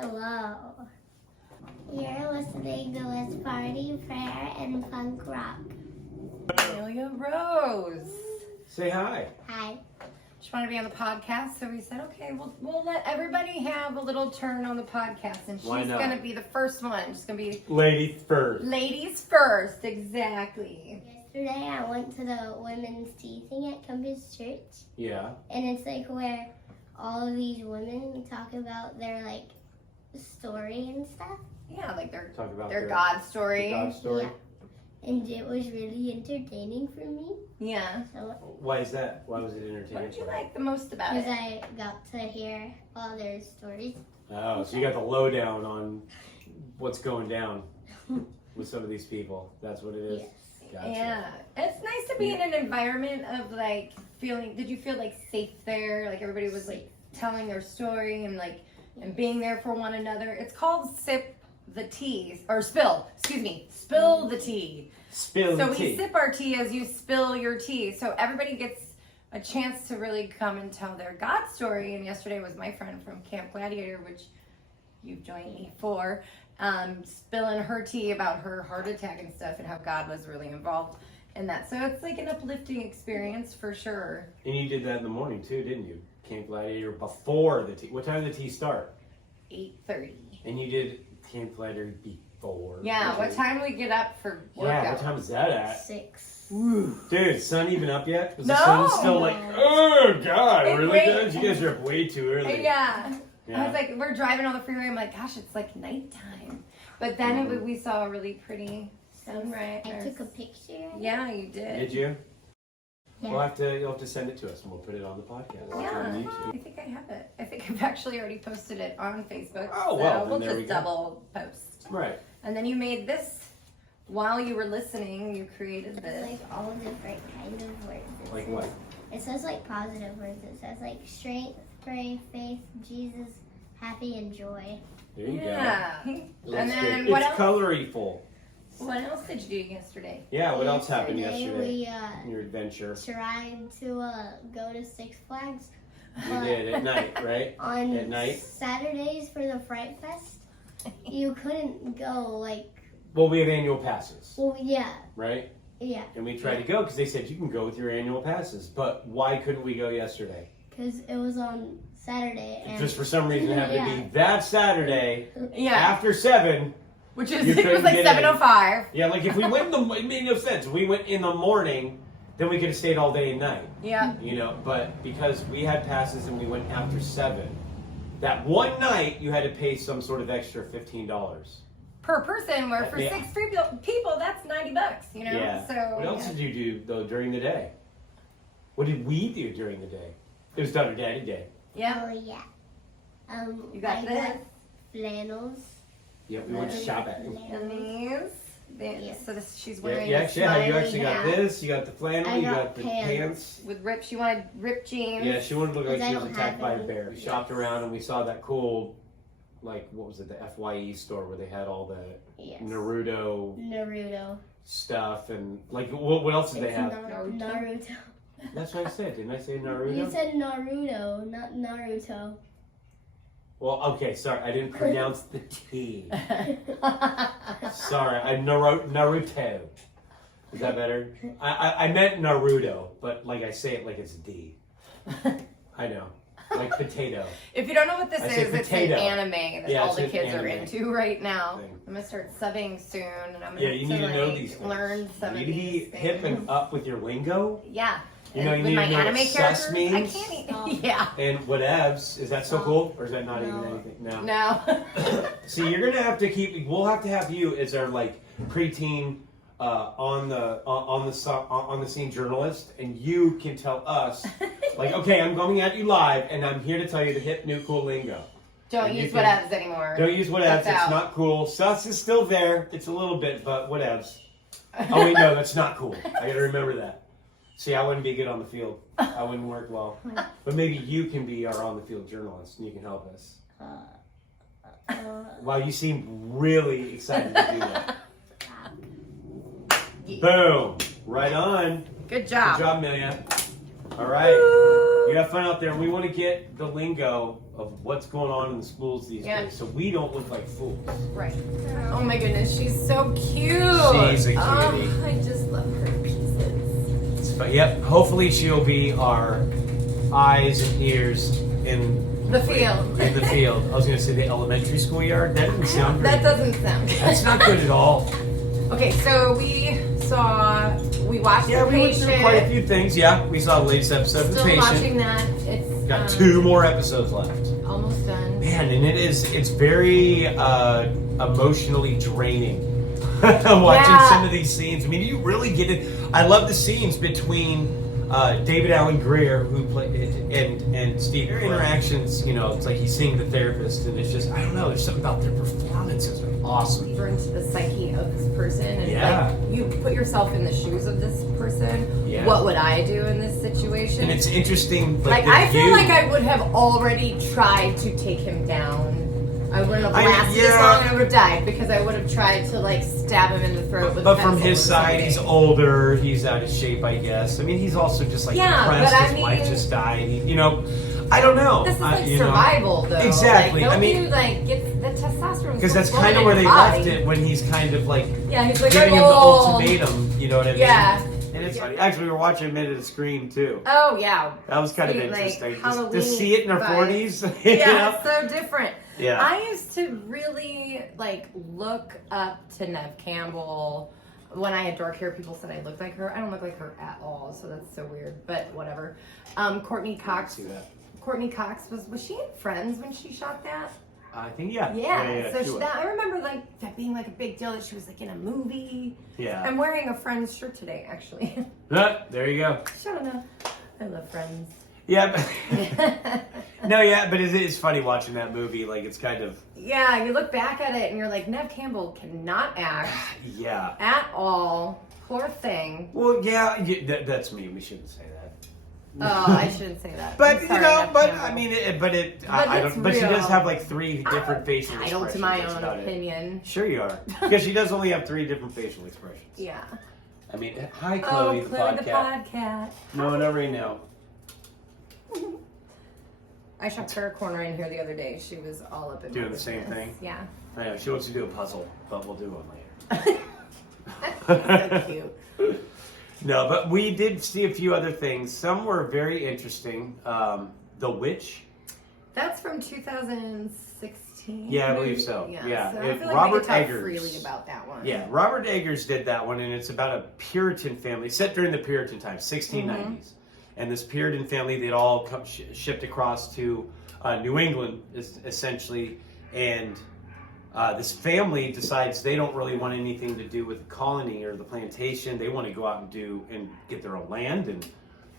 Hello. You're listening to Let's Party, Prayer, and Punk Rock. Amelia Rose. Say hi. Hi. She wanted to be on the podcast, so we said, okay, we'll let everybody have a little turn on the podcast, and she's going to be the first one. She's going to be... Ladies first. Ladies first, exactly. Yesterday I went to the women's tea thing at Compass Church. Yeah. And it's like where all of these women talk about their like story and stuff. Yeah, like their God story. God story. Yeah. And it was really entertaining for me. Yeah. So, why is that? Why was it entertaining? What did you like the most about because it? I got to hear all their stories. Oh, so you got the lowdown on what's going down with some of these people. That's what it is? Yes. Gotcha. Yeah. It's nice to be in an environment of like feeling, did you feel like safe there? Like everybody was like telling their story and like, and being there for one another. It's called Sip the Tea, or Spill the Tea. Spill the So tea. we sip our tea as you spill your tea. So everybody gets a chance to really come and tell their God story. And yesterday was my friend from Camp Gladiator, which you've joined me for, spilling her tea about her heart attack and stuff and how God was really involved in that. So it's like an uplifting experience for sure. And you did that in the morning too, didn't you? Camp Gladiator before the tea. What time did the tea start? 8:30. And you did Camp Gladiator before. Yeah, what time we get up for workout? Yeah, what time is that at? 6. Dude, sun even up yet? Was No. the sun still like, oh God, It really rained. good? You guys are up way too early. Yeah. Yeah. I was like, we're driving on the freeway. I'm like, gosh, it's like nighttime. But then we saw a really pretty sunrise. I took a picture. Yeah, you did. Did you? Yeah. You'll have to send it to us and we'll put it on the podcast. Yeah. On I YouTube. think I have it. I think I've actually already posted it on Facebook. Oh, so well, then we'll there just we go. double post. Right. And then you made this while you were listening. You created It's this. like all different kind of words. It Like says, what? It says like positive words. It says like strength, pray, faith, Jesus, happy, and joy. There you Yeah. go. And Looks then good. what It's else? colorful. What else did you do yesterday? Yeah, what else happened yesterday? We in your adventure? tried to go to Six Flags. You did at night, right? On At night? Saturdays for the Fright Fest, you couldn't go like. Well, we have annual passes, Well, yeah, right? yeah, And we tried to go because they said you can go with your annual passes. But why couldn't we go yesterday? because it was on Saturday. And Just for some reason it happened to Yeah. be that Saturday Yeah. after 7. Which is You it was couldn't like get in. 7:05. Yeah, like if we went it made no sense. If we went in the morning, then we could have stayed all day and night. Yeah. You know, but because we had passes and we went after 7, that one night you had to pay some sort of extra $15. Per person, where for Yeah. 6 people, that's $90, you know? Yeah. So What else did you do though during the day? What did we do during the day? It was Dad or Daddy Day. Yeah. Oh yeah. You got I this? got flannels. Yep, we went shopping. And these. Yes. So this, she's Yeah, wearing yeah, a you smiley actually got hat this. You got the flannel. I You got got the pants. with ripped. She wanted ripped jeans. Yeah, she wanted to look like Because she I was don't attacked have by a any. bear. We shopped around and we saw that cool, like what was it, the FYE store where they had all the Yes. Naruto Naruto. stuff and like what else did they It's have? Naruto. That's what I said. Didn't I say Naruto? You said Naruto, not Naruto. Well, okay, sorry, I didn't pronounce the T. Sorry, I Naruto. Is that better? I meant Naruto, but like I say it like it's a D. I know, like potato. If you don't know what this I say is, it's potato. an anime that Yeah, all it's the an kids are anime into right now. thing. I'm gonna start subbing soon, and I'm gonna Yeah, you need to know like, these things. learn some You of need to these be hip and things. up with your lingo. Yeah. You know, And you with need my to know anime what sus characters, means. I can't even. Yeah. And whatevs. Is that so cool? Or is that not even No. anything? No. No. See, you're gonna have to keep. We'll have to have you as our like preteen on the scene journalist, and you can tell us like, okay, I'm coming at you live, and I'm here to tell you the hip new cool lingo. Don't And you use can- whatevs anymore. Don't use whatevs. That's It's out. not cool. Sus is still there. It's a little bit, but whatevs. Oh wait, no, that's not cool. I gotta remember that. See, I wouldn't be good on the field. I wouldn't work well. But maybe you can be our on-the-field journalist, and you can help us. Wow, you seem really excited to do that. Boom! Right on. Good job. Good job, Amelia. All right. You have fun out there. We want to get the lingo of what's going on in the schools these days, so we don't look like fools. Right. Oh my goodness, she's so cute. She's a cutie. Oh, I just love her pieces. But yep, hopefully she'll be our eyes and ears in the field. In the field. I was going to say the elementary school yard. That doesn't sound That good. doesn't sound good. That's not good at all. Okay, so we watched Yeah, The we went Patient. through quite a few things. Yeah, we saw the latest episode of The Still Patient. watching that. It's Got 2 more episodes left. almost done. Man, and it's very emotionally draining watching some of these scenes. I mean, you really get it. I love the scenes between David Allen Greer, who played, and Steve. Their interactions, you know, it's like he's seeing the therapist, and it's just, I don't know, there's something about their performances are awesome. Deeper into the psyche of this person, and Yeah. like you put yourself in the shoes of this person. Yeah. What would I do in this situation? And it's interesting. Like the I feel view. like I would have already tried to take him down. I wouldn't have lasted as yeah. long and I would have died because I would have tried to like stab him in the throat with a But from pencil his or side, something. he's older. He's out of shape, I guess. I mean, he's also just like Yeah, depressed. but I His wife mean- just died. You know, I don't know. This is like you know. survival, though. Exactly. Like, I don't mean- you like get the testosterone? Because that's kind of where they left it when he's kind of like Yeah, he's like giving him the old. ultimatum. You know what I mean? Yeah. And it's funny. Actually, we were watching a minute of Scream too. Oh yeah. That was kind of See, like, interesting. Just to Halloween see it in her vibes. 40s. you Yeah, know? it's so different. Yeah. I used to really like look up to Neve Campbell. When I had dark hair, people said I looked like her. I don't look like her at all, so that's so weird. But whatever. Courtney Cox. See that? Courtney Cox was she in Friends when she shot that? I think yeah. Yeah. So she was. that, I remember like that being like a big deal that she was like in a movie. Yeah. I'm wearing a Friends shirt today, actually. There you go. Shut up. I love Friends. Yeah. No, yeah, but it's funny watching that movie. Like, it's kind of. Yeah, you look back at it and you're like, Neve Campbell cannot act Yeah. at all. Poor thing. Well, yeah, that's me. We shouldn't say that. Oh, I shouldn't say that. But I'm you sorry, know, Neve but Campbell. I mean, But I it's don't. But she real. does have like 3 different facial entitled expressions. to my That's own about it. opinion. Sure, you are, because she does only have 3 different facial expressions. Yeah. I mean, hi, Chloe, Oh, the Chloe the podcast. podcat. No, not right now. I shopped her a corner in here the other day. She was all up in Doing my the same business. thing? Yeah. I know she wants to do a puzzle, but we'll do one later. so cute. No, but we did see a few other things. Some were very interesting. The Witch. That's from 2016. Yeah, I believe so. Yeah. So I If feel like Robert we could talk Eggers- freely about that one. Yeah, Robert Eggers did that one, and it's about a Puritan family set during the Puritan times, 1690s. And this Puritan family, they'd all come shipped across to New England, essentially, and this family decides they don't really want anything to do with the colony or the plantation. They want to go out and get their own land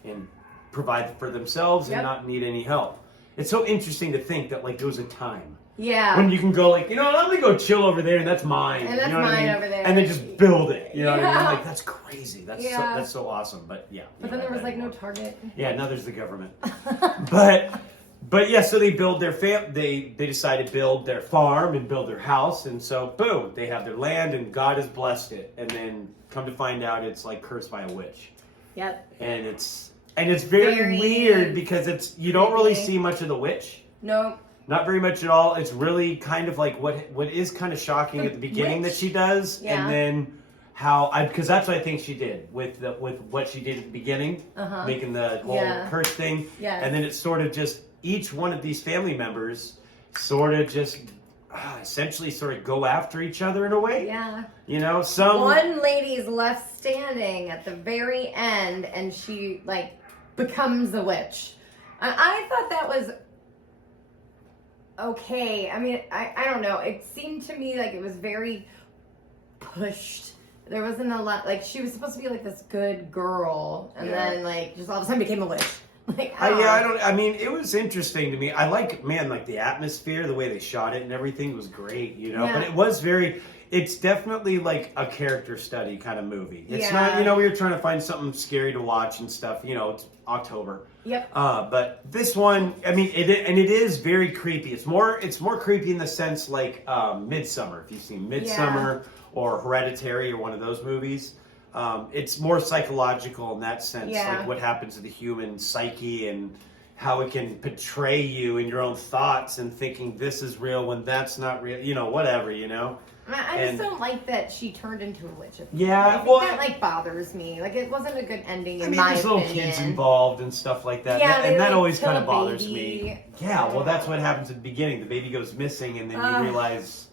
and provide for themselves and not need any help. It's so interesting to think that like there was a time Yeah. when you can go like, you know what, I'm gonna go chill over there and that's mine. And that's you know what I mine mean? over there. And then just build it. You know what I mean? Yeah. Like that's crazy. That's so awesome. But yeah. But then there was like no Target. Yeah, now there's the government. But yeah, so they build their they decide to build their farm and build their house, and so boom, they have their land and God has blessed it. And then come to find out it's like cursed by a witch. Yep. And it's very weird because you don't really see much of the witch. No. Not very much at all. It's really kind of like what is kind of shocking at the beginning that she does, Yeah. and then because that's what I think she did with what she did at the beginning, making the whole curse thing, and then it's sort of just each one of these family members sort of just essentially sort of go after each other in a way. Yeah. You know, One lady's left standing at the very end, and she like becomes a witch. I thought that was okay. I mean, I don't know. It seemed to me like it was very pushed. There wasn't a lot. Like she was supposed to be like this good girl, and then like just all of a sudden became a witch. Like I mean, it was interesting to me. I like the atmosphere, the way they shot it and everything was great, you know. Yeah. But it was it's definitely like a character study kind of movie. It's not, we were trying to find something scary to watch and stuff. You know, it's October. Yep. But this one, I mean, it is very creepy. It's more creepy in the sense like Midsummer. If you've seen Midsummer or Hereditary or one of those movies. It's more psychological in that sense, like what happens to the human psyche and how it can betray you in your own thoughts and thinking this is real when that's not real, you know, whatever, you know. I just don't like that she turned into a witch. Yeah, I think that like bothers me. Like it wasn't a good ending in my there's opinion. little kids involved and stuff like that, Yeah, and that like, always kill kind a of bothers baby. me. Yeah, well, that's what happens at the beginning. The baby goes missing, and then you realize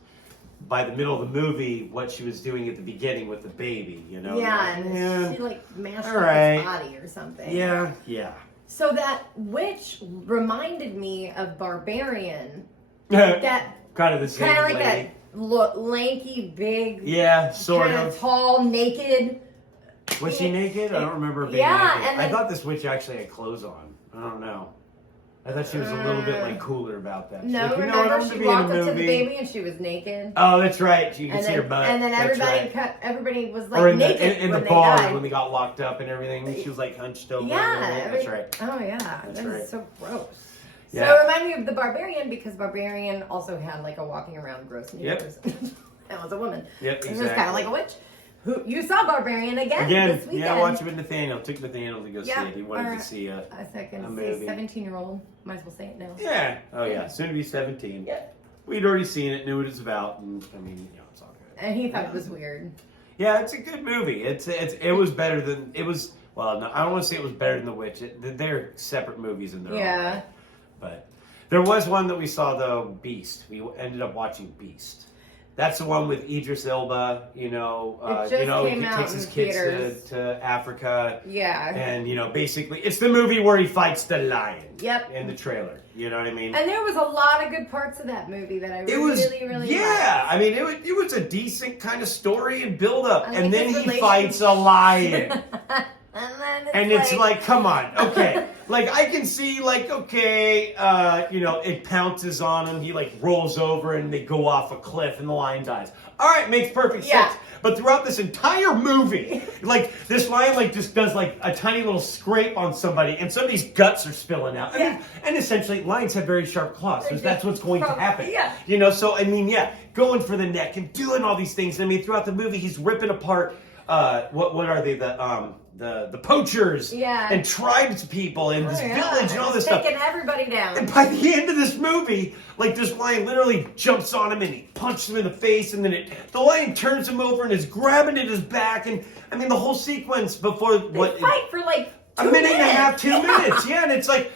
by the middle of the movie what she was doing at the beginning with the baby. You know? Yeah, and yeah. she like mashed All up right. his body or something. Yeah, yeah. So that witch reminded me of Barbarian. That kind of the same kind of like lady. that lanky, big, Yeah, sort kind of. tall, naked. Was she naked? I don't remember her being Yeah, naked. and I then- thought this witch actually had clothes on. I don't know. I thought she was a little bit like cooler about that. She's No, like, you know, I remember don't want to she be in a walked up to the movie. baby and she was naked. Oh, that's right. You can And see then, her butt. and then That's everybody right. everybody was Or like in naked the, in when the they bar died. when they got locked up and everything. She was like hunched over. Yeah, That's right. Oh yeah, That's that right. is so gross. Yeah. So it reminded me of the Barbarian because Barbarian also had like a walking around gross naked person. That was a woman. Yep, It exactly. was kind of like a witch. Who you saw Barbarian again this weekend? Yeah, watch it with Nathaniel. Took Nathaniel to go see Yep, it. He wanted or- to see a A second, A movie. 17-year-old. Might as well say it now. yeah. Oh yeah, soon to be 17. Yep. We'd already seen it, knew what it's about, and I mean, you know, it's all good. And he thought it was weird. Yeah, it's a good movie. It was better than it was. Well, no, I don't want to say it was better than The Witch. They're separate movies in their own Yeah. way. But there was one that we saw though, Beast. We ended up watching Beast. That's the one with Idris Elba. You know, It just came he out takes in his kids theaters. to Africa, Yeah. and you know, basically, it's the movie where he fights the lion. Yep. In the trailer, you know what I mean? And there was a lot of good parts of that movie that I It was really yeah. liked. I mean, it was a decent kind of story and build up, I and like then his he relationship. fights a lion. And then And it's like, come on, okay. Like, I can see, like, okay, you know, it pounces on him. He, like, rolls over and they go off a cliff and the lion dies. All right, makes perfect Yeah. sense. But throughout this entire movie, like, this lion, like, just does, like, a tiny little scrape on somebody and somebody's guts are spilling out. I mean, and essentially, lions have very sharp claws. So that's what's going to happen. Yeah. You know, so, I mean, yeah, going for the neck and doing all these things. I mean, throughout the movie, he's ripping apart, what are they, the poachers Yeah. and tribes people and this Oh, yeah. village and all this stuff. Taking everybody down. And by the end of this movie, like this lion literally jumps on him and he punches him in the face, and then the lion turns him over and is grabbing at his back, and I mean the whole sequence before They fight for like 2 a minute minutes. and a half, 2 minutes, yeah, and it's like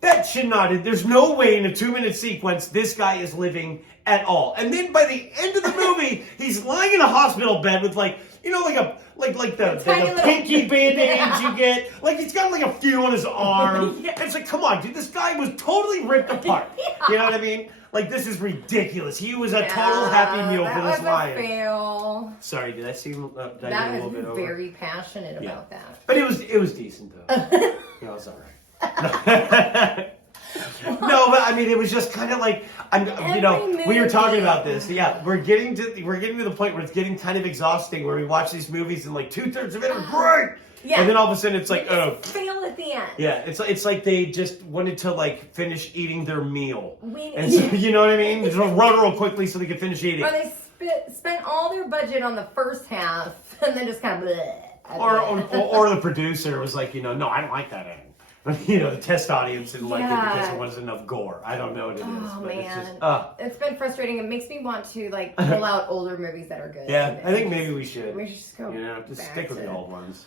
that should not. There's no way in a 2-minute sequence this guy is living at all. And then by the end of the movie, he's lying in a hospital bed with like, you know, like the tiny little- pinky band-aids you get. Like he's got like a few on his arm. Yeah. And it's like, come on, dude, this guy was totally ripped apart. Yeah. You know what I mean? Like this is ridiculous. He was a total happy meal for this That was lion. a fail. Sorry, did I seem did I get a That little was bit over? very passionate about that. But it was decent though. You know, it's all right. No, but I mean, it was just kind of like you know, we were talking about this. Yeah, we're getting to the point where it's getting kind of exhausting. Where we watch these movies and like 2/3 of it are great, Yeah. and then all of a sudden it's like, oh, Fail at the end. yeah, it's like they just wanted to like finish eating their meal, We- and so, you know what I mean? Just run real quickly so they can finish eating. Or they spent all their budget on the first half and then just kind of bleh. at the end. Or the producer was like, you know, no, I don't like that ending. You know, the test audience didn't like it because Yeah. there wasn't enough gore. I don't know what it is, Oh but man, it's just, it's been frustrating. It makes me want to like pull out older movies that are good. yeah, and I think just- maybe we should. we should just go. You know, just back stick with to- the old ones.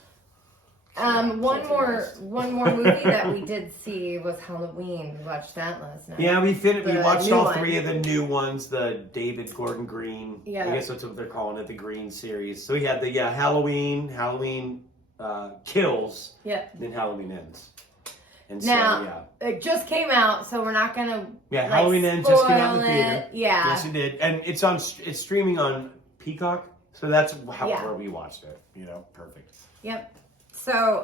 One Something more else. movie that we did see was Halloween. We watched that last night. Yeah, we The watched new all one. 3 of the new ones, the David Gordon Green. Yeah. I guess that's what they're calling it, the Green series. So we had the Halloween Kills, Yep. then Halloween Ends. And Now, so yeah. it just came out, so we're not gonna. Yeah, like, Halloween Ends just came out in the spoil theater. it. Yeah. Yes, it did, and it's streaming on Peacock, so that's Yeah. where we watched it. You know, perfect. Yep. So,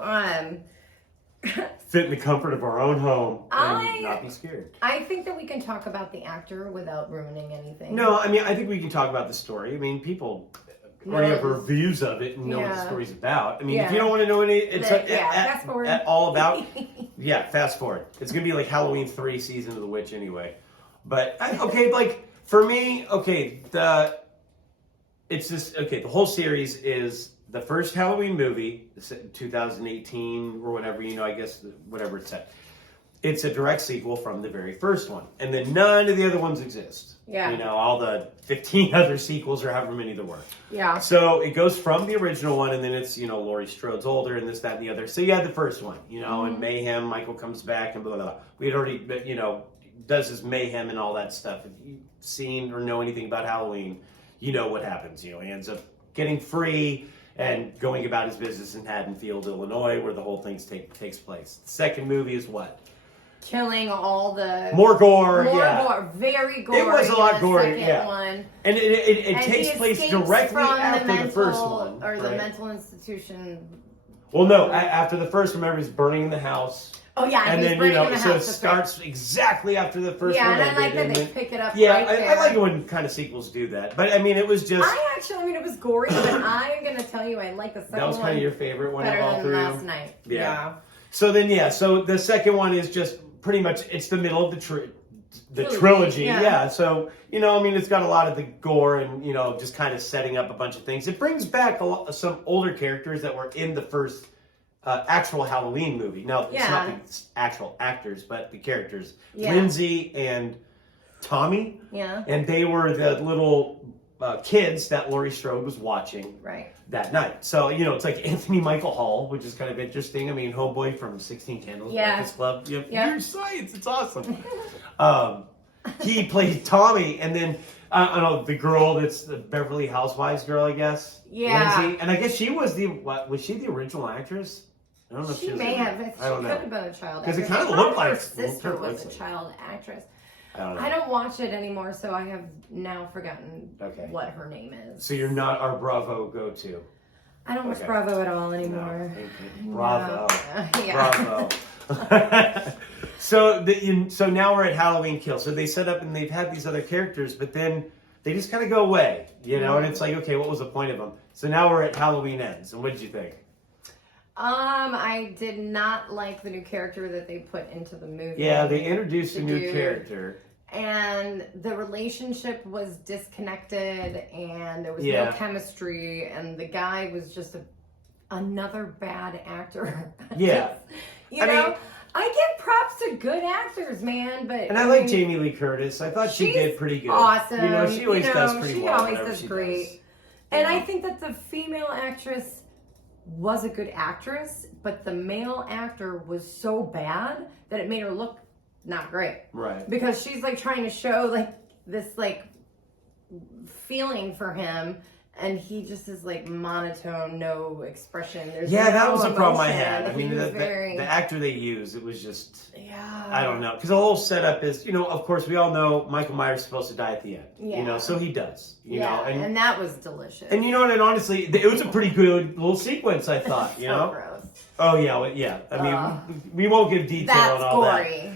Sit in the comfort of our own home I- and not be scared. I think that we can talk about the actor without ruining anything. No, I mean I think we can talk about the story. I mean, people already have reviews of it and know what the Yeah. story's about. I mean, Yeah. if you don't want to know any, Fast forward. all about. Yeah, fast forward. It's gonna be like Halloween 3 Season of the Witch anyway. But okay, like for me, okay, the whole series is the first Halloween movie, 2018 or whatever, you know, I guess whatever it's set. it's a direct sequel from the very first one. And then none of the other ones exist. Yeah. You know, all the 15 other sequels or however many there were. Yeah. So it goes from the original one, and then it's, you know, Laurie Strode's older and this, that, and the other. So you had the first one, you know, and Mayhem, Michael comes back and blah, blah, blah. We had already, you know, does his Mayhem and all that stuff. If you've seen or know anything about Halloween, you know what happens. You know, he ends up getting free and going about his business in Haddonfield, Illinois, where the whole thing takes place. The second movie is what? Killing all the More gore, more yeah. gore, very gory. It was a lot gory, second yeah. One. And it And takes he place escapes directly from after the the first mental- one. or the right? mental institution. Well, no, after the first, remember, he's burning the house. Oh yeah, And he's then, you burning know, the so it house, that's starts exactly after the first yeah, one. and I like ended, that and they then- pick it up. Yeah, right there. I like it when kind of sequels do that. But I mean, it was just. I mean, it was gory, but I'm gonna tell you, I like the second That was one kind of your favorite one of better all than three. last night. Yeah. So then, so the second one is just pretty much, it's the middle of the trilogy. Yeah. Yeah. So, you know, I mean, it's got a lot of the gore and, you know, just kind of setting up a bunch of things. It brings back some older characters that were in the first actual Halloween movie. Now, it's not the actual actors, but the characters. Yeah. Lindsay and Tommy. Yeah. And they were the little kids that Laurie Strode was watching Right. that night. So, you know, it's like Anthony Michael Hall, which is kind of interesting. I mean, homeboy from 16 Candles, Yeah. Breakfast Club. You have Yeah. weird science. It's awesome. He played Tommy, and then, I don't know, the girl that's the Beverly Housewives girl, I guess. Yeah. Lindsay. And I guess she was was she the original actress? I don't know if she She was. may have. She I don't could know. have been a child 'Cause it actress. kinda I looked thought her like- sister looked was a like- child actress. I don't know. I don't watch it anymore, so I have now forgotten Okay. what her name is. So you're not our Bravo go-to. I don't watch Okay. Bravo at all No. anymore. Okay. Bravo. No. Yeah. Bravo. So now we're at Halloween Kill. So they set up and they've had these other characters, but then they just kind of go away, you know. And it's like, okay, what was the point of them? So now we're at Halloween Ends. And what did you think? I did not like the new character that they put into the movie. Yeah, they introduced a The new dude. character. And the relationship was disconnected, and there was Yeah. no chemistry, and the guy was just another bad actor. Yeah. you I know, mean- I give props to good actors, man, but And I like Jamie Lee Curtis. I thought she she's did pretty good. Awesome. You know, she always does pretty she well. always whenever does she great. does. And Yeah. I think that the female actress was a good actress, but the male actor was so bad that it made her look not great. Right. Because she's like trying to show like this like feeling for him, and he just is like monotone, no expression. There's Yeah, no that was the problem I emotion. had. I mean, He was the very actor they used, it was just, yeah. I don't know. Because the whole setup is, you know, of course, we all know Michael Myers is supposed to die at the end. You Yeah. know, so he does. You yeah, know, and that was delicious. you know what? And honestly, it was a pretty good little sequence, I thought. You So know? gross. Oh yeah, yeah. I mean, we won't give detail That's on all that. gory.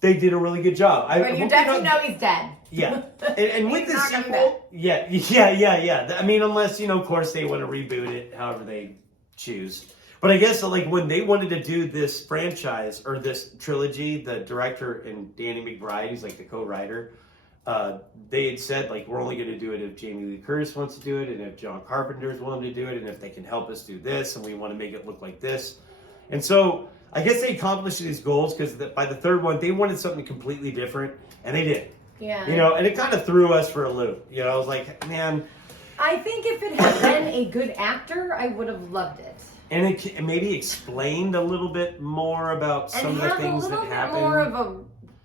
They did a really good job. But you definitely know he's dead. Yeah, and with He's the not coming sequel, yeah. I mean, unless, you know, of course, they want to reboot it, however they choose. But I guess like when they wanted to do this franchise or this trilogy, the director and Danny McBride, he's like the co-writer, they had said like we're only going to do it if Jamie Lee Curtis wants to do it, and if John Carpenter's willing to do it, and if they can help us do this, and we want to make it look like this. And so I guess they accomplished these goals because by the third one they wanted something completely different, and they did. Yeah. You know, and it kind of threw us for a loop. You know, I was like, man. I think if it had been a good actor, I would have loved it. And it maybe explained a little bit more about some of the things that And have a little bit happened. more of a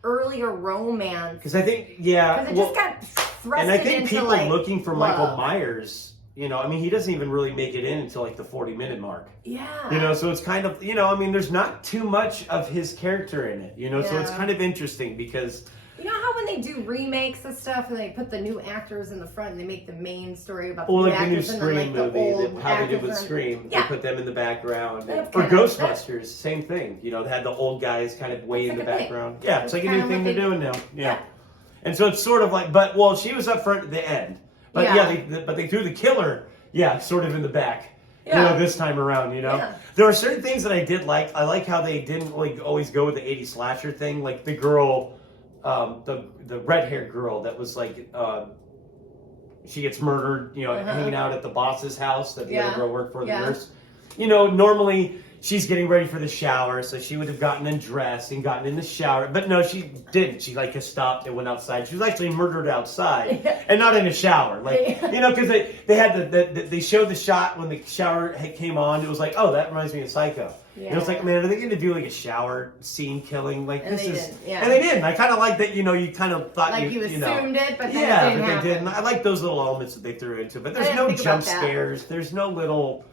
earlier romance. Because I think, yeah. Because it just got thrusted and I think into people like looking for love. Michael Myers, you know, I mean, he doesn't even really make it in until like the 40-minute mark. Yeah. You know, so it's kind of, you know, I mean, there's not too much of his character in it, you know, so it's Yeah. kind of interesting because. You know how when they do remakes of stuff and they put the new actors in the front and they make the main story about the Well, new like the new actors and then Scream like the movie, old how they did with actors are- Scream, Yeah. they put them in the background. That's Or kinda- Ghostbusters, same thing. You know, they had the old guys kind of way in That's the like a thing. background. Yeah, it's like a Kinda new thing what they're they- doing now. Yeah. Yeah. And so it's sort of like, but, well, she was up front at the end. But Yeah. but they threw the killer, sort of in the back. Yeah. You know, this time around, you know? Yeah. There are certain things that I did like. I like how they didn't like always go with the 80s slasher thing. Like the girl, the red-haired girl that was like, she gets murdered, you know, hanging out at the boss's house that the Yeah. other girl worked for, the Yeah. nurse. You know, normally she's getting ready for the shower, so she would have gotten undressed and gotten in the shower. But no, she didn't. She like just stopped and went outside. She was actually murdered outside and not in a shower. Like, you know, because they had they showed the shot when the shower came on. It was like, oh, that reminds me of Psycho. Yeah. And it was like, man, are they going to do like a shower scene killing? Like, and this is, didn't. Yeah. And they didn't. I kind of like that. You know, you kind of thought like you assumed it, but then yeah, it didn't but they didn't. I like those little elements that they threw into. But there's no jump scares. There's no little.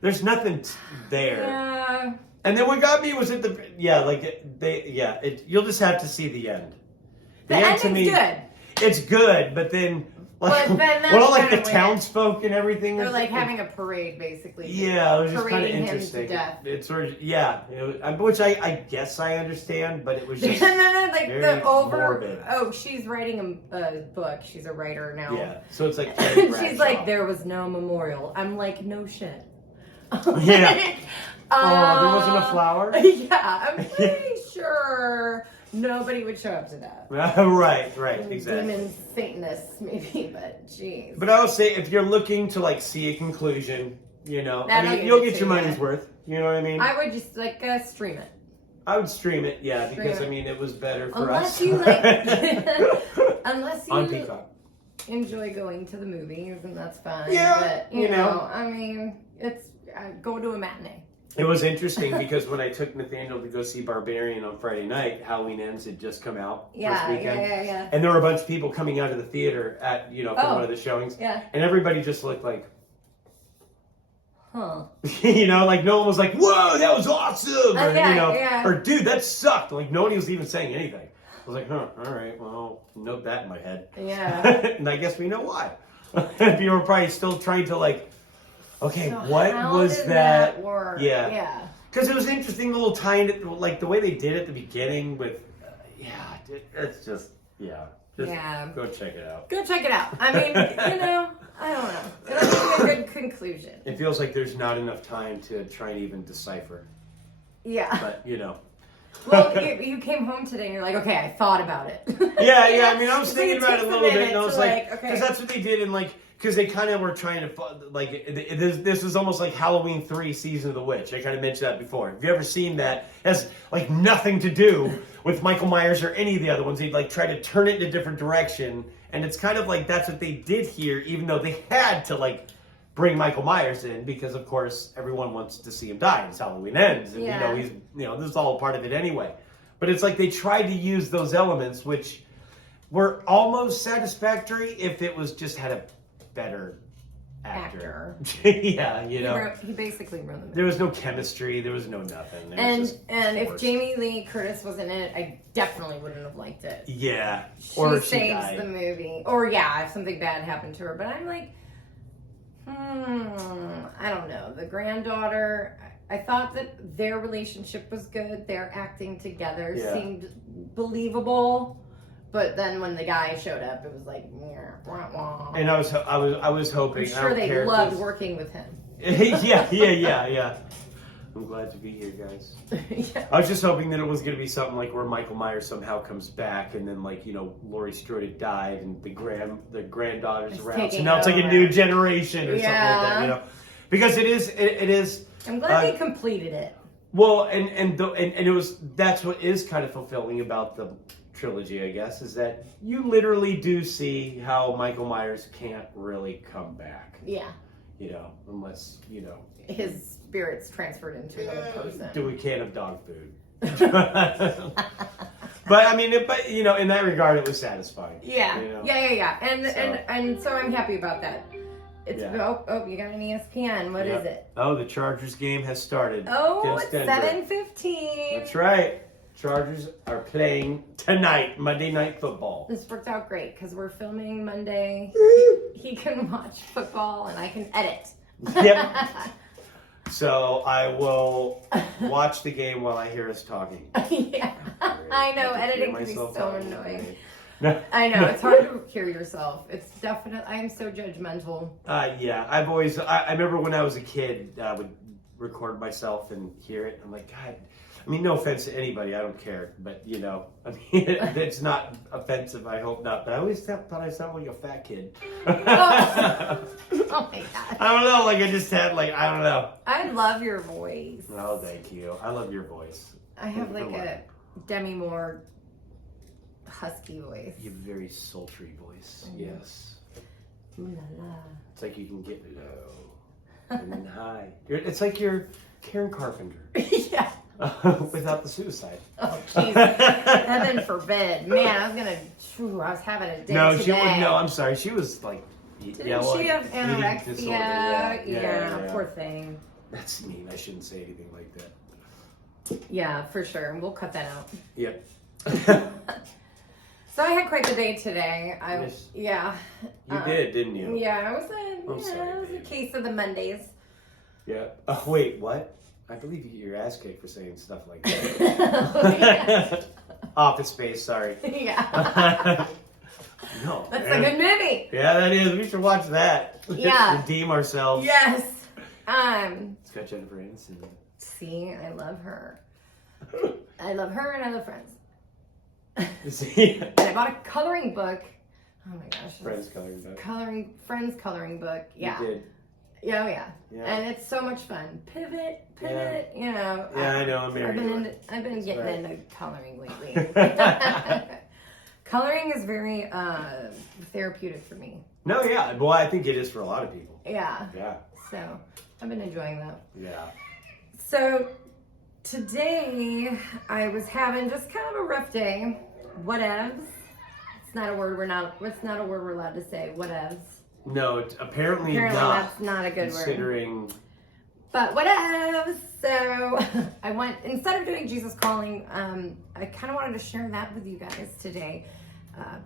There's nothing there. Yeah. And then what got me was at the you'll just have to see the end. The end to me, good. It's good, but then like well, like the townsfolk and everything. They're like having a parade, basically. Yeah, it was just kind of interesting. Him to death. It's sort of which I guess I understand, but it was just like very the morbid. Oh, she's writing a book. She's a writer now. Yeah, so it's like she's like, there was no memorial. I'm like, no shit. Yeah. There wasn't a flower? Yeah, I'm pretty sure nobody would show up to that. Right, exactly. Demons, Satanists, maybe, but jeez. But I would say if you're looking to like see a conclusion, you know, you'll get your money's worth. You know what I mean? I would just like stream it. I would stream it, yeah, because I mean it was better for us. Unless you like, unless you on Peacock. Enjoy going to the movies, and that's fine. Yeah, but, you know, I mean, it's go to a matinee. It was interesting because when I took Nathaniel to go see Barbarian on Friday night, Halloween Ends had just come out first weekend. Yeah. And there were a bunch of people coming out of the theater at, from one of the showings. Yeah. And everybody just looked like, huh. Like no one was like, whoa, that was awesome. Or, or dude, that sucked. Like nobody was even saying anything. I was like, huh, all right, well, note that in my head. Yeah. And I guess we know why. You were probably still trying to like, okay, so what was that? Work? Yeah. Because it was interesting, the little tie, like the way they did it at the beginning with, it's just, go check it out. Go check it out. I mean, I don't know. It'll be a good conclusion. It feels like there's not enough time to try and even decipher. Yeah. But, Well, you came home today and you're like, okay, I thought about it. Yeah. I mean, I was thinking about it a little bit, and I was like, okay. because that's what they did in like, because they kind of were trying to, like, this was almost like Halloween 3 Season of the Witch. I kind of mentioned that before. Have you ever seen that? It has, like, nothing to do with Michael Myers or any of the other ones. They'd, like, try to turn it in a different direction. And it's kind of like that's what they did here, even though they had to, like, bring Michael Myers in because, of course, everyone wants to see him die. It's Halloween Ends. And, he's, this is all a part of it anyway. But it's like they tried to use those elements, which were almost satisfactory if it was just had a better actor. Yeah, He basically ruined the movie. There was no chemistry. There was no nothing. And if Jamie Lee Curtis was in it, I definitely wouldn't have liked it. Yeah. She saves the movie. Or, if something bad happened to her. But I'm like, I don't know. The granddaughter, I thought that their relationship was good. Their acting together seemed believable. But then when the guy showed up, it was like, wah, wah. And I was hoping. I'm sure they loved working with him. Yeah. I'm glad to be here, guys. I was just hoping that it was going to be something like where Michael Myers somehow comes back, and then Laurie Strode had died, and the granddaughter's around. So now it's like a new generation or something like that, Because it is. I'm glad they completed it. Well, and it was that's what is kind of fulfilling about the trilogy, I guess, is that you literally do see how Michael Myers can't really come back. Yeah. Unless, his spirit's transferred into another person. Do a can of dog food. But I mean, in that regard, it was satisfying. Yeah. And so I'm happy about that. It's you got an ESPN. What is it? Oh, the Chargers game has started. Oh, it's 7:15. That's right. Chargers are playing tonight, Monday Night Football. This worked out great because we're filming Monday. He can watch football and I can edit. Yep. So I will watch the game while I hear us talking. Yeah. I know, editing can be so annoying. I know, it's hard to hear yourself. It's definitely, I'm so judgmental. I remember when I was a kid, I would record myself and hear it. I'm like, God. I mean, no offense to anybody, I don't care. But, you know, I mean, it's not offensive, I hope not. But I always thought I sounded like a fat kid. Oh my God. I don't know, like I just had, like, I don't know. I love your voice. Oh, thank you. I love your voice. I have like a Demi Moore husky voice. You have a very sultry voice, yes. Ooh la la. It's like you can get low and then high. It's like you're Karen Carpenter. Yeah. Without the suicide. Oh, jeez. Heaven forbid. Man, I was having a day No, today. she wouldn't. No, I'm sorry. She was like, Didn't yeah, well, she have eating anorexia? disorder. Yeah, poor thing. That's mean. I shouldn't say anything like that. Yeah, for sure. We'll cut that out. Yep. So I had quite the day today. Yes. Yeah. You did, didn't you? Yeah, it was sorry, a babe. case of the Mondays. Yeah. Oh, wait, what? I believe you get your ass kicked for saying stuff like that. Oh, yeah. Office Space, sorry. Yeah. No. That's a good movie. Yeah, that is. We should watch that. Yeah. Redeem ourselves. Yes. It's got Jennifer Aniston. See, I love her. I love her and I love Friends. See? And I bought a coloring book. Oh my gosh. Friends coloring book. Friends coloring book. Yeah. You did. Yeah, oh yeah. Yeah. And it's so much fun. Pivot, you know. Yeah, I know. I'm married. I've been getting right. into coloring lately. Coloring is very therapeutic for me. No, yeah. Well, I think it is for a lot of people. Yeah. Yeah. So I've been enjoying that. Yeah. So today I was having just kind of a rough day. Whatevs. It's not a word we're allowed to say. Whatevs. No, apparently not. That's not a good word. Considering. But whatevs. So I went, instead of doing Jesus Calling, I kind of wanted to share that with you guys today.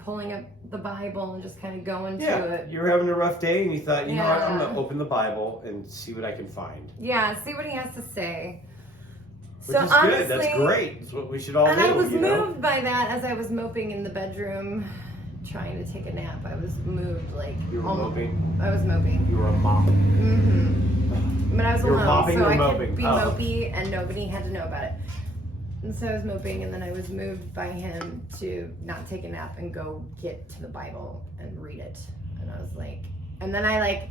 Pulling up the Bible and just kind of going to it. You were having a rough day and you thought, you know what, I'm Yeah. going to open the Bible and see what I can find. Yeah, see what he has to say. Which is good. That's great. That's what we should all do. And I was you know? moved by that as I was moping in the bedroom, trying to take a nap. I was moved like. You were moping? I was moping. You were a mop. Mm-hmm. But I was You were alone, mopping so or I moping? could be Oh. mopey and nobody had to know about it. And so I was moping, and then I was moved by him to not take a nap and go get to the Bible and read it. And I was like, and then I like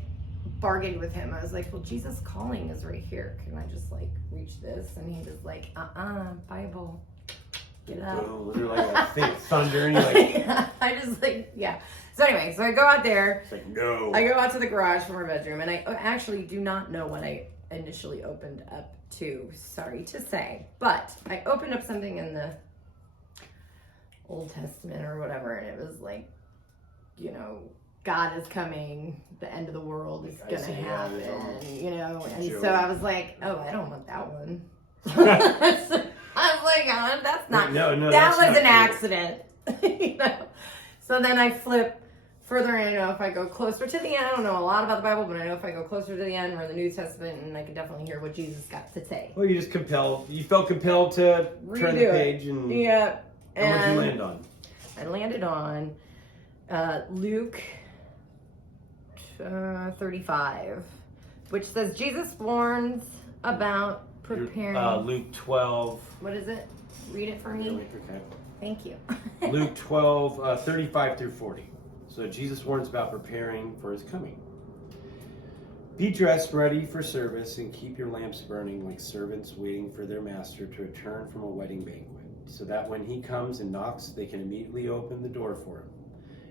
bargained with him. I was like, well, Jesus Calling is right here. Can I just like reach this? And he was like, Bible, get up. Oh, you're like a fake thunder and you're like, I just like, yeah. So anyway, so I go out there. it's like, no. I go out to the garage from our bedroom, and I actually do not know what I initially opened up to, sorry to say, but I opened up something in the Old Testament or whatever, and it was like, you know, God is coming, the end of the world is gonna happen, you know, and Sure. so I was like, oh, I don't want that one. I was like, that's not, No, that that's was not an true. accident, you know. So then I flip further in, you know, if I go closer to the end, I don't know a lot about the Bible, but I know if I go closer to the end, we're in the New Testament, and I can definitely hear what Jesus got to say. Well, you felt compelled to turn the Redo it. page and Yeah. and what did you land on? I landed on Luke 35, which says Jesus warns about preparing. Luke 12. What is it? Read it for me. Okay. Thank you. Luke 12, 35 through 40. So Jesus warns about preparing for his coming. Be dressed ready for service and keep your lamps burning like servants waiting for their master to return from a wedding banquet, so that when he comes and knocks, they can immediately open the door for him.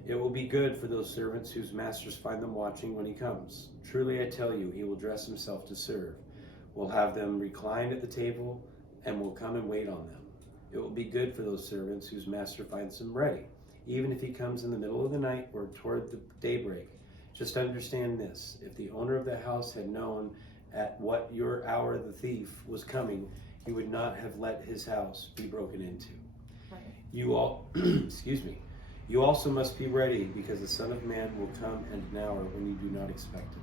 It will be good for those servants whose masters find them watching when he comes. Truly I tell you, he will dress himself to serve, will have them reclined at the table, and will come and wait on them. It will be good for those servants whose master finds them ready, even if he comes in the middle of the night or toward the daybreak. Just understand this: if the owner of the house had known at what your hour the thief was coming, he would not have let his house be broken into. Right. You all, excuse me. You also must be ready, because the Son of Man will come at an hour when you do not expect it.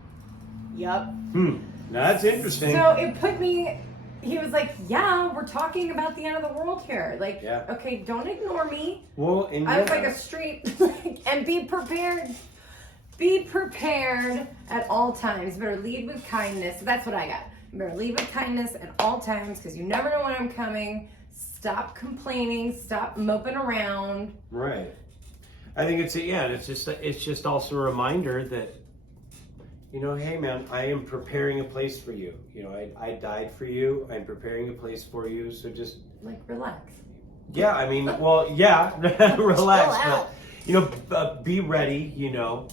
Yep. Now that's interesting. So it put me, he was like, yeah, we're talking about the end of the world here. Like, Yeah. okay, don't ignore me. Well, and I was like a street, and be prepared. Be prepared at all times. You better lead with kindness. That's what I got. You better leave with kindness at all times because you never know when I'm coming. Stop complaining. Stop moping around. Right. I think it's just also a reminder that, you know, hey man, I am preparing a place for you. You know, I died for you. I'm preparing a place for you. So just like relax. Yeah, I mean, well, yeah, relax. Chill out. But, you know, be ready. You know,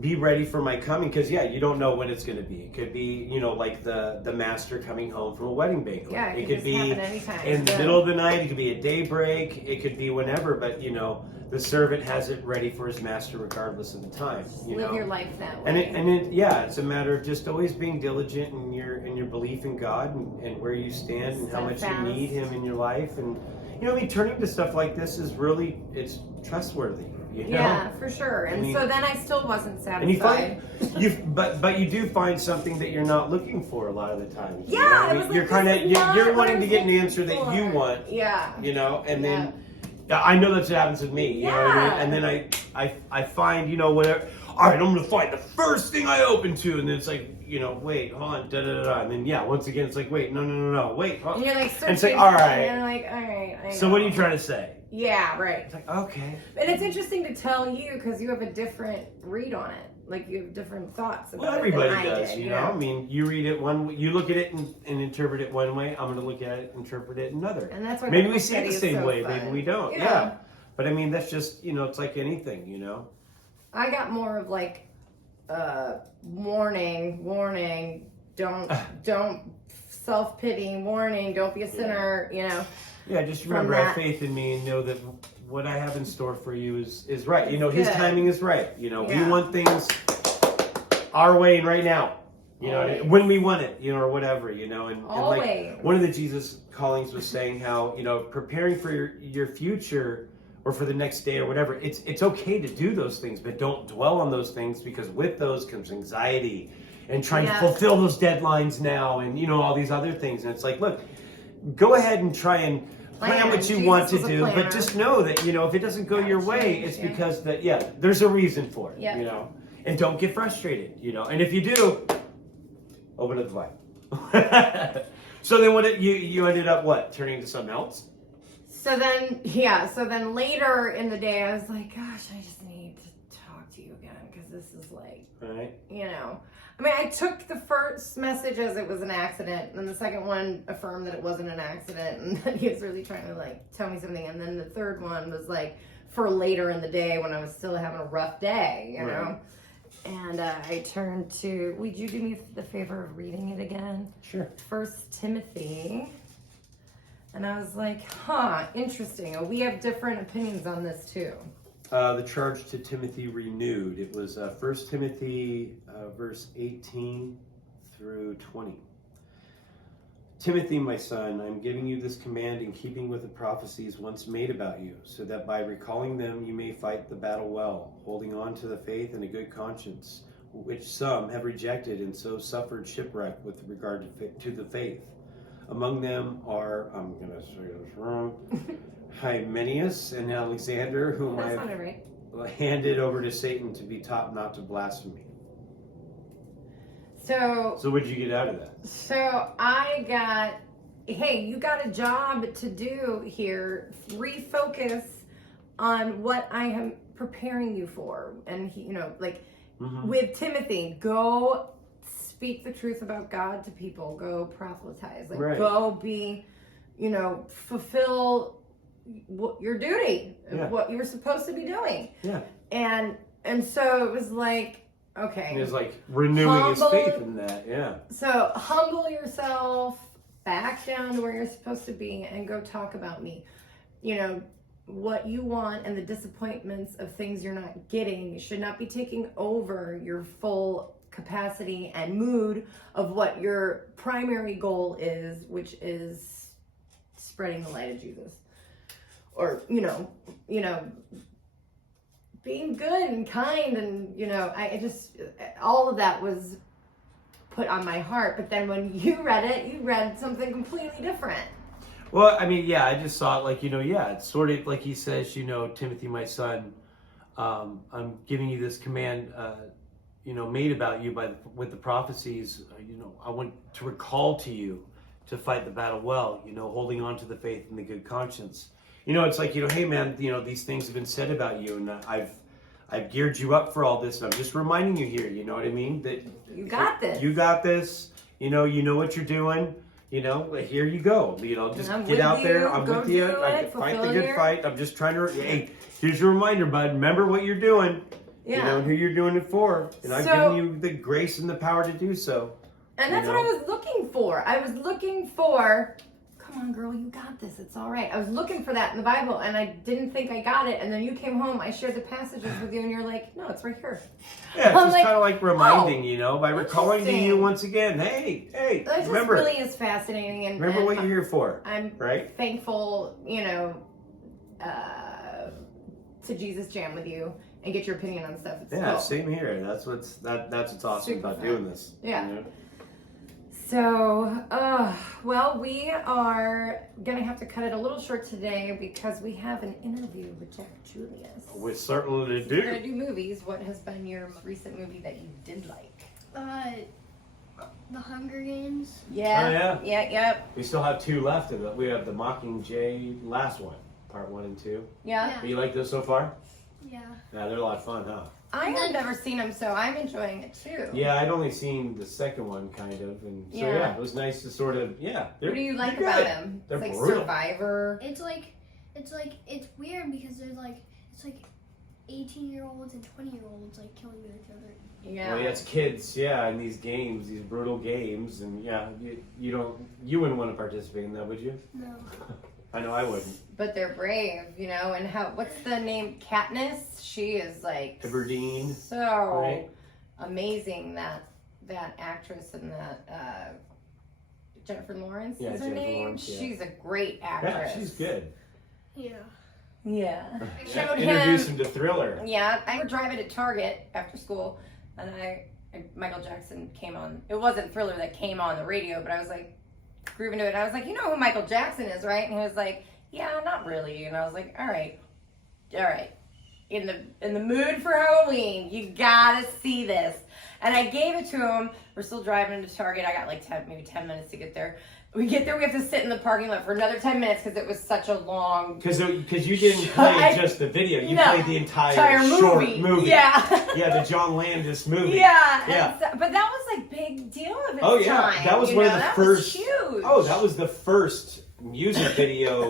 be ready for my coming because you don't know when it's going to be. It could be, you know, like the master coming home from a wedding banquet. Yeah, it could be happen anytime. in the middle of the night. It could be a daybreak. It could be whenever. But you know, the servant has it ready for his master regardless of the time. You Live know? your life that way. It's a matter of just always being diligent in your belief in God and where you stand and how much you need Him in your life. And you know, I mean, turning to stuff like this is really it's trustworthy. You know? Yeah, for sure. And so then I still wasn't satisfied. And you find but you do find something that you're not looking for a lot of the times. Yeah, you know? it was like, you're kind of you're wanting to get an answer that you want. Yeah. You know, and then I know that's what happens with me. You know what I mean? And then I find, you know, whatever. All right, I'm gonna find the first thing I open to, and then it's like, you know, wait, hold on, da da da, and then once again it's like, wait, no, wait, and you're like, and it's like, all right, and you're like, all right. I know. So what are you trying to say? Yeah, right. It's like, okay. And it's interesting to tell you because you have a different read on it. Like you have different thoughts about Well, everybody it than does, I did, you know. I mean, you read it you look at it and interpret it one way. I'm going to look at it, interpret it another. And that's why maybe we see it the same way, fun. maybe we don't. Yeah. But I mean, that's just, you know, it's like anything, you know. I got more of like warning, don't self-pity, warning, don't be a sinner, you know. Yeah, just remember, have faith in me and know that what I have in store for you is right. You know, His timing is right. You know, we want things our way and right now. You know, when we want it, you know, or whatever, you know. And like one of the Jesus callings was saying how, you know, preparing for your future or for the next day or whatever, it's okay to do those things, but don't dwell on those things because with those comes anxiety and trying to fulfill those deadlines now and, you know, all these other things. And it's like, look, go ahead and try and plan what you want to do, but just know that, you know, if it doesn't go your way, it's because there's a reason for it, you know, and don't get frustrated, you know, and if you do, open up the Bible. So then you ended up what? Turning into something else? So then later in the day, I was like, gosh, I just need to talk to you again because this is like, you know. I mean, I took the first message as it was an accident, and the second one affirmed that it wasn't an accident, and that he was really trying to like tell me something. And then the third one was like for later in the day when I was still having a rough day, you know. And I turned to, would you do me the favor of reading it again? Sure. 1 Timothy. And I was like, interesting. We have different opinions on this too. The charge to Timothy renewed. It was 1 Timothy verse 18 through 20. Timothy, my son, I am giving you this command in keeping with the prophecies once made about you, so that by recalling them you may fight the battle well, holding on to the faith and a good conscience, which some have rejected and so suffered shipwreck with regard to the faith. Among them are, I'm going to say this wrong, Hymenaeus and Alexander, whom I have handed over to Satan to be taught not to blaspheme. So what did you get out of that? So I got, hey, you got a job to do here. Refocus on what I am preparing you for. And, he, you know, like with Timothy, go speak the truth about God to people. Go proselytize. Like, go be, you know, fulfill your duty, what you were supposed to be doing. Yeah. And so it was like, okay. And it's like renewing his faith in that, So humble yourself, back down to where you're supposed to be, and go talk about me. You know, what you want and the disappointments of things you're not getting should not be taking over your full capacity and mood of what your primary goal is, which is spreading the light of Jesus. Or, you know, being good and kind, and, you know, I just, all of that was put on my heart. But then when you read it, you read something completely different. Well, I mean, I just saw it like, you know, it's sort of like he says, you know, Timothy, my son, I'm giving you this command made about you with the prophecies. I want to recall to you to fight the battle well. Holding on to the faith and the good conscience. It's like, hey man, these things have been said about you, and I've geared you up for all this. And I'm just reminding you here. You know what I mean? That You got this. You got this. You know what you're doing. Here you go. Just get out there. I'm with you. I fight the good fight. I'm just trying to. Hey, here's your reminder, bud. Remember what you're doing. Yeah. And who you're doing it for. And I've given you the grace and the power to do so. And that's what I was looking for. I was looking for, come on, girl, you got this. It's all right. I was looking for that in the Bible, and I didn't think I got it. And then you came home. I shared the passages with you, and you're like, no, it's right here. Yeah, it's just kind of like reminding, by recalling to you interesting. once again, hey, This remember. really is fascinating. And Remember what you're here for. I'm right? thankful, to Jesus Jam with you and get your opinion on stuff. It's cool. Same here. That's what's awesome Super about fun. doing this. Yeah. So, well, we are going to have to cut it a little short today because we have an interview with Jack Julius. We certainly do. We're going to do movies. What has been your most recent movie that you did like? The Hunger Games. Yeah. Oh, yeah. Yep. We still have 2 left of it. We have the Mockingjay, last one, part 1 and 2. Yeah. You like those so far? Yeah. Yeah, they're a lot of fun, huh? I have never seen them, so I'm enjoying it too. Yeah, I'd only seen the second one, kind of, and so yeah, it was nice to sort of What do you like they're about good. them? They're It's like brutal. Survivor. It's weird because it's like 18-year-olds and 20-year-olds like killing each other. Yeah. Well, yeah, it's kids, in these games, these brutal games, and you wouldn't want to participate in that, would you? No. I know I wouldn't. But they're brave, and what's the name? Katniss? She is like Aberdeen. so Right. amazing, that actress and that Jennifer Lawrence is her Jennifer name. Lawrence, yeah. She's a great actress. Yeah, she's good. Yeah. Yeah. Showed Introduce him. him to Thriller. Yeah, I would drive it at Target after school, and Michael Jackson came on. It wasn't Thriller that came on the radio, but I was like grooving to it. I was like, you know who Michael Jackson is, right? And he was like, yeah, not really. And I was like, all right. In the mood for Halloween, you gotta see this. And I gave it to him. We're still driving to Target. I got like maybe 10 minutes to get there. We get there, we have to sit in the parking lot for another 10 minutes because it was such a long... Because you didn't play just the video. You played the entire short movie. Yeah. Yeah, the John Landis movie. Yeah. But that was like big deal of its time. That was one of the first... Was huge. Oh, that was the first music video,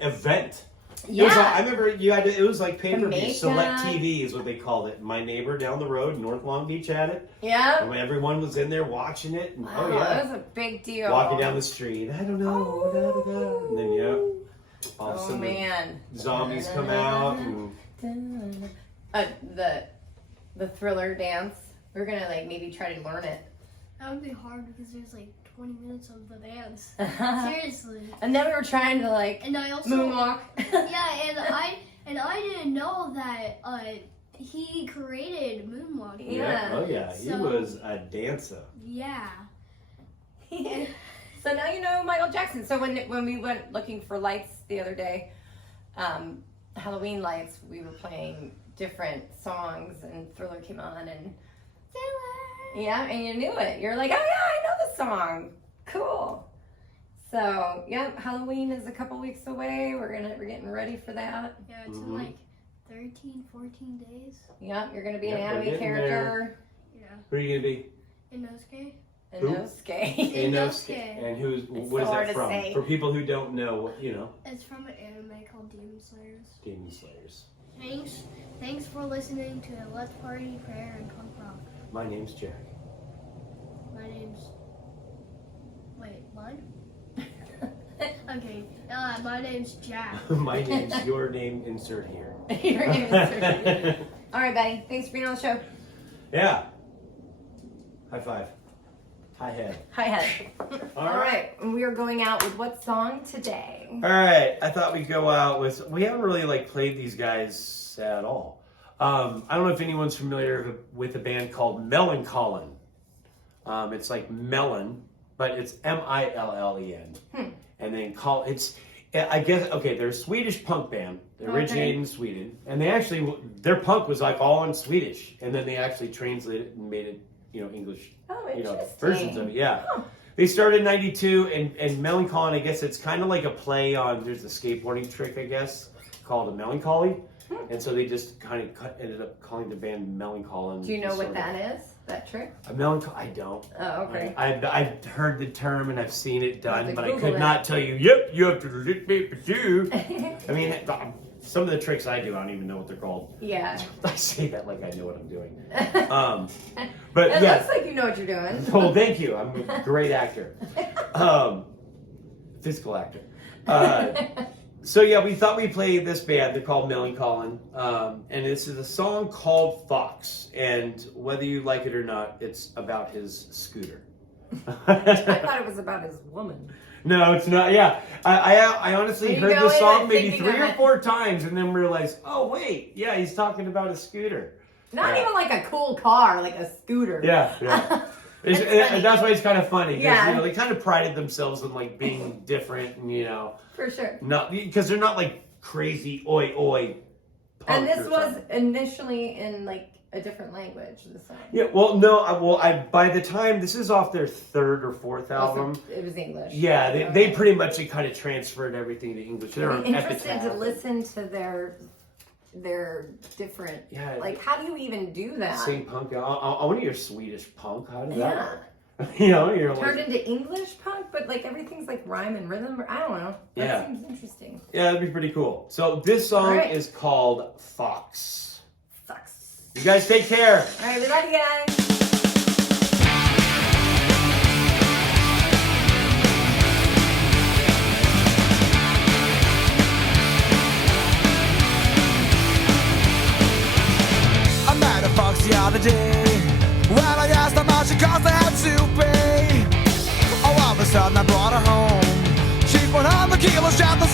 event. Yeah. I remember it was like pay-per-view, Jamaica. Select TV is what they called it. My neighbor down the road, North Long Beach, had it. Yeah. And when everyone was in there watching it. And, Wow, that was a big deal. Walking down the street, I don't know, da-da-da. And then, all of a sudden, man. zombies come out. And... The Thriller dance. We're gonna maybe try to learn it. That would be hard because there's 20 minutes of the dance. Seriously. And then we were trying to And I also moonwalk. Yeah, and I didn't know that he created moonwalking. Yeah. Oh yeah, he was a dancer. Yeah. So now you know Michael Jackson. So when we went looking for lights the other day, Halloween lights, we were playing different songs, and Thriller came on, and yeah, and you knew it. You're like, oh yeah, I know the song. Cool. So yeah, Halloween is a couple weeks away. We're getting ready for that. Yeah, it's in 13, 14 days. Yeah, you're gonna be an Yep, we're anime getting character. Yeah. Who are you gonna be? Inosuke. Inosuke. Inosuke. And what is hard that to from? say. For people who don't know, It's from an anime called Demon Slayers. Demon Slayers. Thanks for listening to Let's Party, Prayer, and Punk Rock. My name's Jack. My name's... Wait, what? Okay, my name's Jack. My name's your name, insert here. Your name is All right, Betty. Thanks for being on the show. Yeah. High five. Hi head. Hi, head. All right. And we are going out with what song today? All right. I thought we'd go out with. We haven't really played these guys at all. I don't know if anyone's familiar with a band called Meloncolin. It's like melon, but it's Millen. And then I guess they're a Swedish punk band. They originated in Sweden, and they actually their punk was like all in Swedish, and then they actually translated it and made it, English, versions of it. Yeah. Huh. They started in '92, and Melancholy, I guess it's kind of like a play on. There's a skateboarding trick, I guess, called a Melancholy, and so they just kind of ended up calling the band Melancholy. Do you know what that is? That trick? A Melancholy? I don't. Oh, okay. I've heard the term and I've seen it done, but I Google could not tell you. Yep, you have to do. I mean, some of the tricks I do, I don't even know what they're called. Yeah. I say that like I know what I'm doing. But it yeah. looks like you know what you're doing. Oh, thank you. I'm a great actor. Physical actor. So yeah, we thought we'd play this band. They're called Melancholy. And this is a song called Fox. And whether you like it or not, it's about his scooter. I thought it was about his woman. No, it's not. Yeah, I honestly heard the song maybe 3 or 4 times and then realized, oh wait, yeah, he's talking about a scooter. Not even like a cool car, like a scooter. Yeah. And that's why it's kind of funny. Yeah. They kind of prided themselves in like being different, and For sure. not because they're not like crazy oi. And this was initially in like a different language. The song. Yeah. Well, no. By the time this is off their 3rd or 4th album, it was English. Yeah, they pretty much kind of transferred everything to English. They're I'm interested to listen to their different. Yeah. Like, how do you even do that? Sing punk. I want to hear Swedish punk. How does that work? Yeah. You're Turned like, into English punk, but like everything's like rhyme and rhythm. I don't know. That seems interesting. Yeah, that'd be pretty cool. So this song is called Fox. Fox. You guys take care. All right, we love you guys. I met a fox the other day. When I asked how much it cost, I had to pay. All of a sudden I brought her home. She's 100 kilos, shot the